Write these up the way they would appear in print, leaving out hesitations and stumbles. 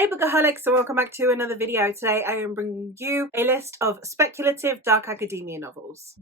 Hey Bookaholics, and welcome back to another video. Today I am bringing you a list of speculative dark academia novels.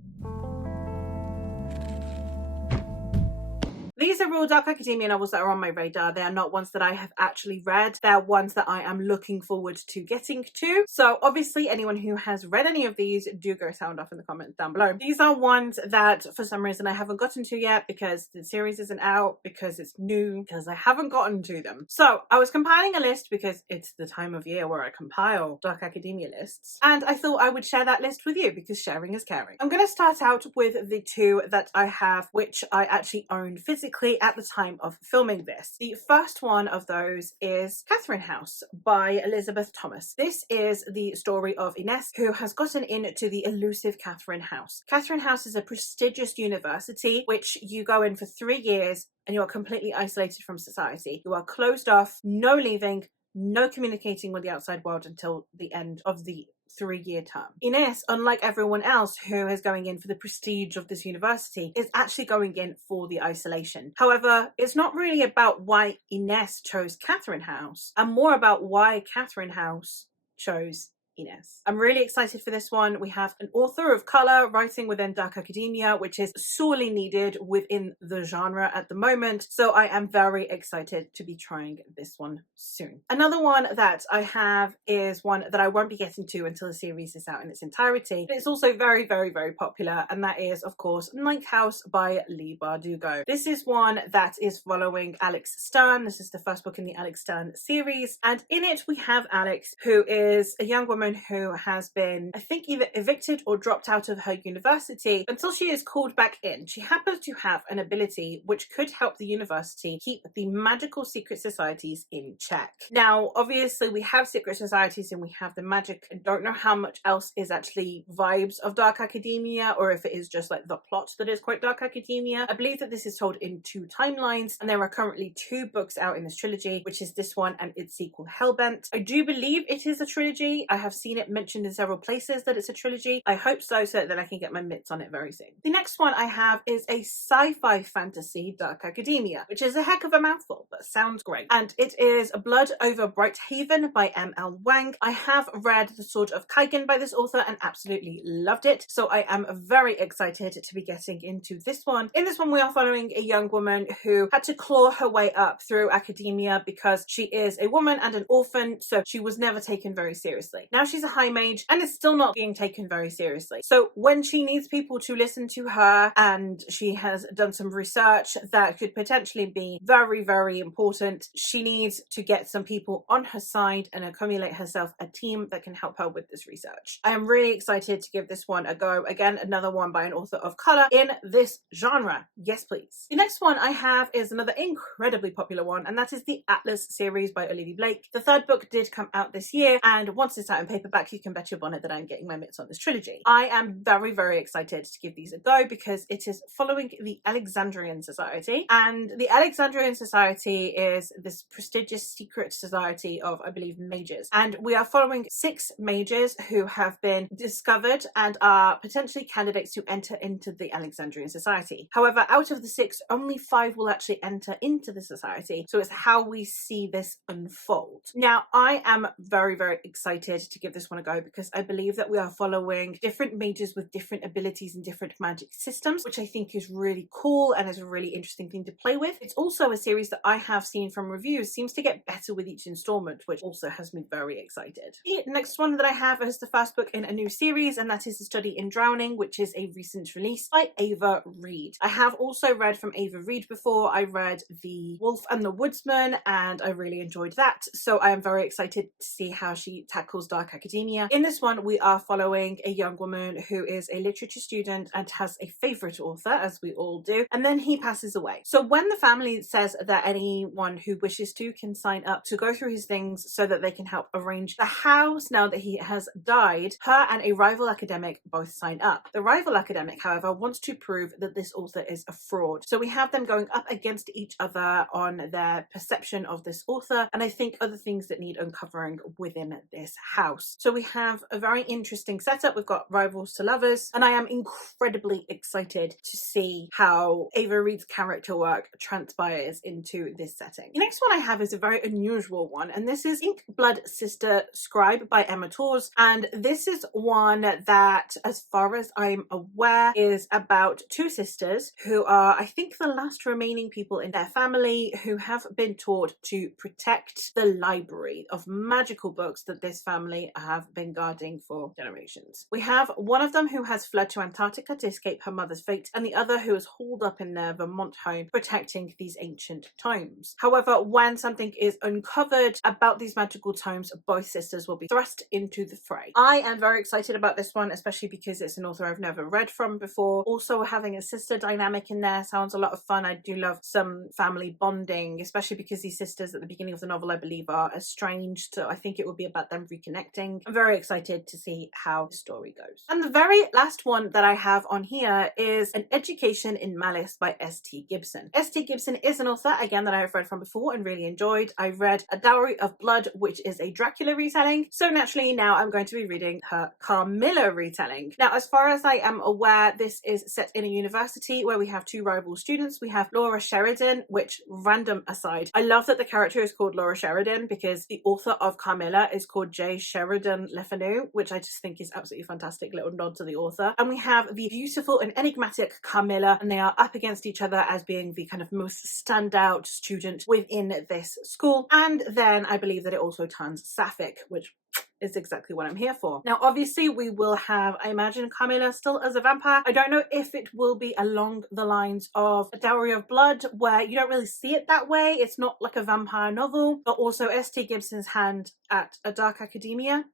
These are all dark academia novels that are on my radar. They are not ones that I have actually read. They're ones that I am looking forward to getting to. So obviously anyone who has read any of these, do go sound off in the comments down below. These are ones that for some reason I haven't gotten to yet because the series isn't out, because it's new, because I haven't gotten to them. So I was compiling a list because it's the time of year where I compile dark academia lists. And I thought I would share that list with you because sharing is caring. I'm going to start out with the two that I have, which I actually own physically at the time of filming this. The first one of those is Catherine House by Elizabeth Thomas. This is the story of Ines, who has gotten into the elusive Catherine House. Catherine House is a prestigious university which you go in for 3 years and you are completely isolated from society. You are closed off, no leaving, no communicating with the outside world until the end of the 3-year term. Ines, unlike everyone else who is going in for the prestige of this university, is actually going in for the isolation. However, it's not really about why Ines chose Catherine House, and more about why Catherine House chose Ines. I'm really excited for this one. We have an author of colour writing within dark academia, which is sorely needed within the genre at the moment. So I am very excited to be trying this one soon. Another one that I have is one that I won't be getting to until the series is out in its entirety. But it's also very, very, very popular, and that is, of course, Ninth House by Leigh Bardugo. This is one that is following Alex Stern. This is the first book in the Alex Stern series, and in it we have Alex, who is a young woman who has been, I think, either evicted or dropped out of her university until she is called back in. She happens to have an ability which could help the university keep the magical secret societies in check. Now, obviously we have secret societies and we have the magic. I don't know how much else is actually vibes of dark academia, or if it is just like the plot that is quite dark academia. I believe that this is told in 2 timelines, and there are currently 2 books out in this trilogy, which is this one and its sequel Hellbent. I do believe it is a trilogy. I have seen it mentioned in several places that it's a trilogy. I hope so that I can get my mitts on it very soon. The next one I have is a sci-fi fantasy dark academia, which is a heck of a mouthful, but sounds great. And it is Blood Over Bright Haven by M.L. Wang. I have read The Sword of Kaigen by this author and absolutely loved it. So I am very excited to be getting into this one. In this one, we are following a young woman who had to claw her way up through academia because she is a woman and an orphan, so she was never taken very seriously. Now she's a high mage and is still not being taken very seriously. So when she needs people to listen to her, and she has done some research that could potentially be very, very important, she needs to get some people on her side and accumulate herself a team that can help her with this research. I am really excited to give this one a go. Again, another one by an author of colour in this genre. Yes, please. The next one I have is another incredibly popular one, and that is the Atlas series by Olivia Blake. The 3rd book did come out this year, and once it's out in paperback, you can bet your bonnet that I'm getting my mitts on this trilogy. I am very, very excited to give these a go because it is following the Alexandrian Society, and the Alexandrian Society is this prestigious secret society of, I believe, mages, and we are following 6 mages who have been discovered and are potentially candidates to enter into the Alexandrian Society. However, out of the 6, only 5 will actually enter into the society, so it's how we see this unfold. Now, I am very, very excited to give this one a go because I believe that we are following different mages with different abilities and different magic systems, which I think is really cool and is a really interesting thing to play with. It's also a series that I have seen from reviews seems to get better with each installment, which also has me very excited. The next one that I have is the first book in a new series, and that is The Study in Drowning, which is a recent release by Ava Reid. I have also read from Ava Reid before. I read The Wolf and the Woodsman and I really enjoyed that, so I am very excited to see how she tackles dark academia. In this one, we are following a young woman who is a literature student and has a favourite author, as we all do, and then he passes away. So when the family says that anyone who wishes to can sign up to go through his things so that they can help arrange the house now that he has died, her and a rival academic both sign up. The rival academic, however, wants to prove that this author is a fraud. So we have them going up against each other on their perception of this author, and I think other things that need uncovering within this house. house. So we have a very interesting setup. We've got rivals to lovers, and I am incredibly excited to see how Ava Reed's character work transpires into this setting. The next one I have is a very unusual one, and this is Ink Blood Sister Scribe by Emma Tors, and this is one that, as far as I'm aware, is about two sisters who are, I think, the last remaining people in their family who have been taught to protect the library of magical books that this family have been guarding for generations. We have one of them who has fled to Antarctica to escape her mother's fate, and the other who is holed up in their Vermont home protecting these ancient tomes. However, when something is uncovered about these magical tomes, both sisters will be thrust into the fray. I am very excited about this one, especially because it's an author I've never read from before. Also, having a sister dynamic in there sounds a lot of fun. I do love some family bonding, especially because these sisters at the beginning of the novel, I believe, are estranged, so I think it will be about them reconnecting. I'm very excited to see how the story goes. And the very last one that I have on here is An Education in Malice by S.T. Gibson. S.T. Gibson is an author, again, that I've read from before and really enjoyed. I read A Dowry of Blood, which is a Dracula retelling, so naturally now I'm going to be reading her Carmilla retelling. Now, as far as I am aware, this is set in a university where we have two rival students. We have Laura Sheridan, which, random aside, I love that the character is called Laura Sheridan because the author of Carmilla is called J. Sheridan Le Fanu, which I just think is absolutely fantastic, little nod to the author. And we have the beautiful and enigmatic Carmilla, and they are up against each other as being the kind of most standout student within this school. And then I believe that it also turns sapphic, which is exactly what I'm here for. Now, obviously, we will have, I imagine, Carmilla still as a vampire. I don't know if it will be along the lines of A Dowry of Blood, where you don't really see it that way. It's not like a vampire novel, but also S.T. Gibson's hand at A Dark Academia.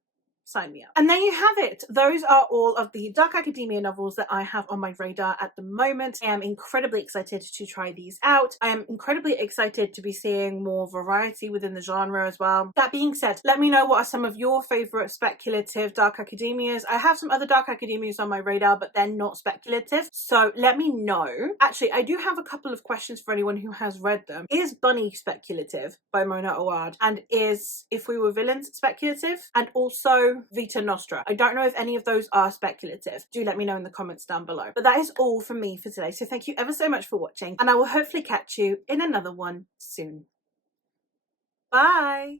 Sign me up. And there you have it. Those are all of the Dark Academia novels that I have on my radar at the moment. I am incredibly excited to try these out. I am incredibly excited to be seeing more variety within the genre as well. That being said, let me know what are some of your favourite speculative Dark Academias. I have some other Dark Academias on my radar, but they're not speculative. So let me know. Actually, I do have a couple of questions for anyone who has read them. Is Bunny speculative by Mona Awad? And is If We Were Villains speculative? And also Vita Nostra. I don't know if any of those are speculative. Do let me know in the comments down below. But that is all from me for today. So thank you ever so much for watching, and I will hopefully catch you in another one soon. Bye!